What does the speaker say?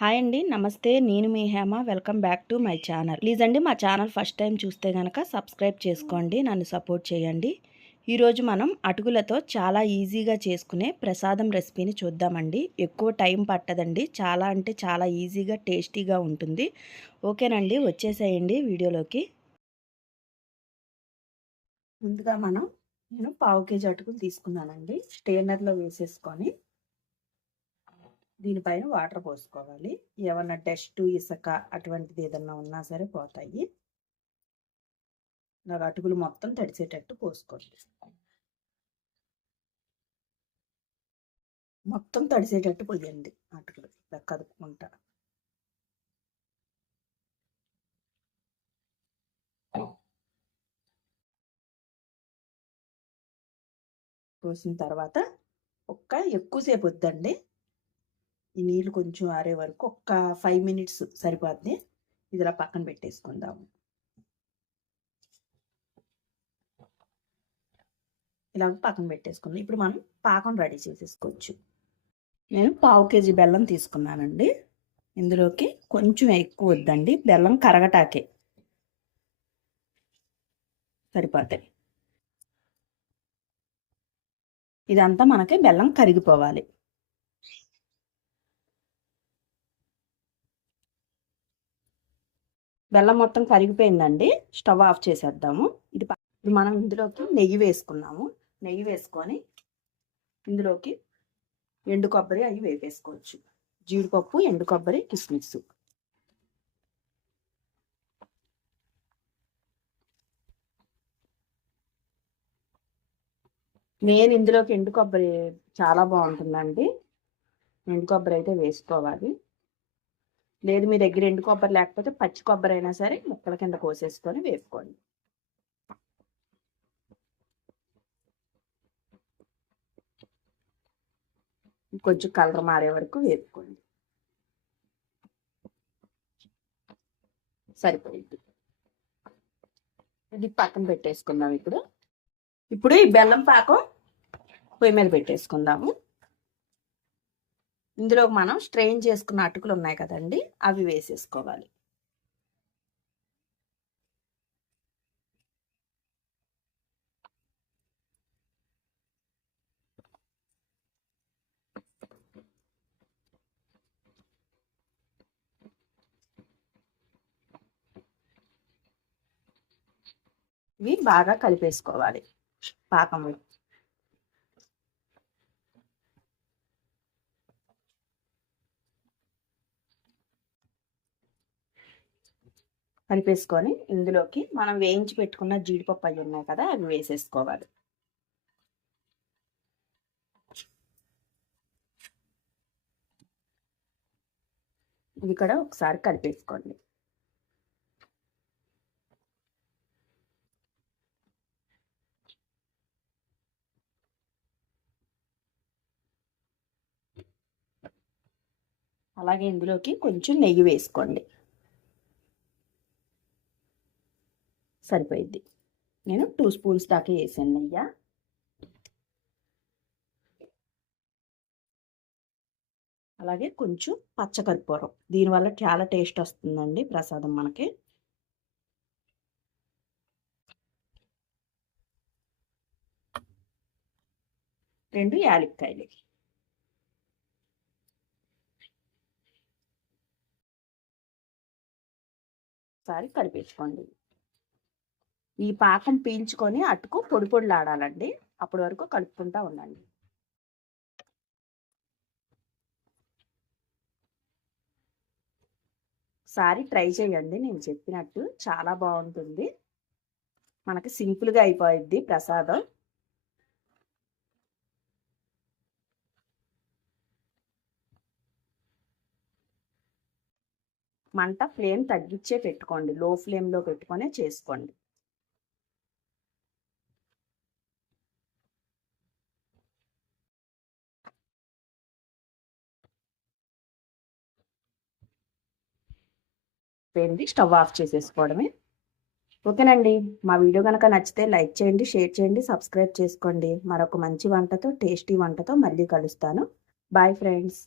Hi అండి. నమస్తే. నేను మీ Hema. Welcome back to my channel. Please అండి మా ఛానల్ ఫస్ట్ టైం చూస్తే కనుక సబ్స్క్రైబ్ చేసుకోండి నన్ను సపోర్ట్ చేయండి. ఈరోజు మనం అటుకులతో చాలా ఈజీగా చేసుకునే ప్రసాదం రెసిపీని చూద్దామండి. ఎక్కువ టైం పట్టదండి. చాలా అంటే చాలా ఈజీగా టేస్టీగా ఉంటుంది. ఓకేనండి వచ్చేసేయండి వీడియోలోకి. ముందుగా మనం నేను పావు కేజీ అటుకులు తీసుకున్నానండి. స్టేనర్లో వేసేసుకొని దీనిపైన వాటర్ పోసుకోవాలి. ఏమన్నా డస్ట్ ఇసుక అటువంటిది ఏదన్నా ఉన్నా సరే పోతాయి. నాకు అటుకులు మొత్తం తడిసేటట్టు పోసుకోండి. మొత్తం తడిసేటట్టు పోయండి అటుకులు కదుపుకుంటా. పోసిన తర్వాత ఒక్క ఎక్కువసేపు వద్దండి. ఈ నీళ్ళు కొంచెం ఆరే వరకు ఒక్క ఫైవ్ మినిట్స్ సరిపోద్ది. ఇదిలా పక్కన పెట్టేసుకుందాము ఇలా పక్కన పెట్టేసుకుందాం. ఇప్పుడు మనం పాకం రెడీ చేసేసుకోవచ్చు. నేను పావు కేజీ బెల్లం తీసుకున్నానండి. ఇందులోకి కొంచెం ఎక్కువ వద్దండి. బెల్లం కరగటాకే సరిపోతాయి. ఇదంతా మనకి బెల్లం కరిగిపోవాలి. బెల్లం మొత్తం కరిగిపోయిందండి. స్టవ్ ఆఫ్ చేసేద్దాము. ఇది మనం ఇందులోకి నెయ్యి వేసుకున్నాము. నెయ్యి వేసుకొని ఇందులోకి ఎండు కొబ్బరి అవి వేపేసుకోవచ్చు. జీడిపప్పు ఎండు కొబ్బరి కిస్మిస్. నేను ఇందులోకి ఎండు కొబ్బరి చాలా బాగుంటుందండి. ఎండు కొబ్బరి అయితే వేసుకోవాలి. లేదు మీ దగ్గర ఎండు కొబ్బరి లేకపోతే పచ్చి కొబ్బరి అయినా సరే ముక్కల కింద కోసేసుకొని వేసుకోండి. కొంచెం కలర్ మారే వరకు వేసుకోండి. సరిపోయింది. ఇది పక్కన పెట్టేసుకుందాం ఇప్పుడు. ఇప్పుడు ఈ బెల్లం పాకం పొయ్యి మీద పెట్టేసుకుందాము. ఇందులో మనం స్ట్రెయిన్ చేసుకున్న అటుకులు ఉన్నాయి కదండి అవి వేసేసుకోవాలి. ఇవి బాగా కలిపేసుకోవాలి. పాకం కలిపేసుకొని ఇందులోకి మనం వేయించి పెట్టుకున్న జీడిపప్పు అవి ఉన్నాయి కదా అవి వేసేసుకోవాలి. ఇది కూడా ఒకసారి కలిపేసుకోండి. అలాగే ఇందులోకి కొంచెం నెయ్యి వేసుకోండి. సరిపోయిద్ది. నేను టూ స్పూన్స్ దాకా వేసాను నెయ్యి. అలాగే కొంచెం పచ్చకర్పూరం దీనివల్ల చాలా టేస్ట్ వస్తుందండి ప్రసాదం మనకి. రెండు యాలక్కాయలు. ఒకసారి కలిపేసుకోండి ఈ పాకం పీల్చుకొని అటుకు పొడి పొడిలాడాలండి. అప్పటి వరకు కలుపుకుంటా ఉండండి. ఒకసారి ట్రై చేయండి. నేను చెప్పినట్టు చాలా బాగుంటుంది. మనకి సింపుల్గా అయిపోయిద్ది ప్రసాదం. మంట ఫ్లేమ్ తగ్గించే పెట్టుకోండి. లో ఫ్లేమ్లో పెట్టుకొనే చేసుకోండి. అయిపోయింది. స్టవ్ ఆఫ్ చేసేసుకోవడమే. ఓకేనండి. మా వీడియో కనుక నచ్చితే లైక్ చేయండి షేర్ చేయండి సబ్స్క్రైబ్ చేసుకోండి. మరొక మంచి వంటతో టేస్టీ వంటతో మళ్ళీ కలుస్తాను. Bye friends.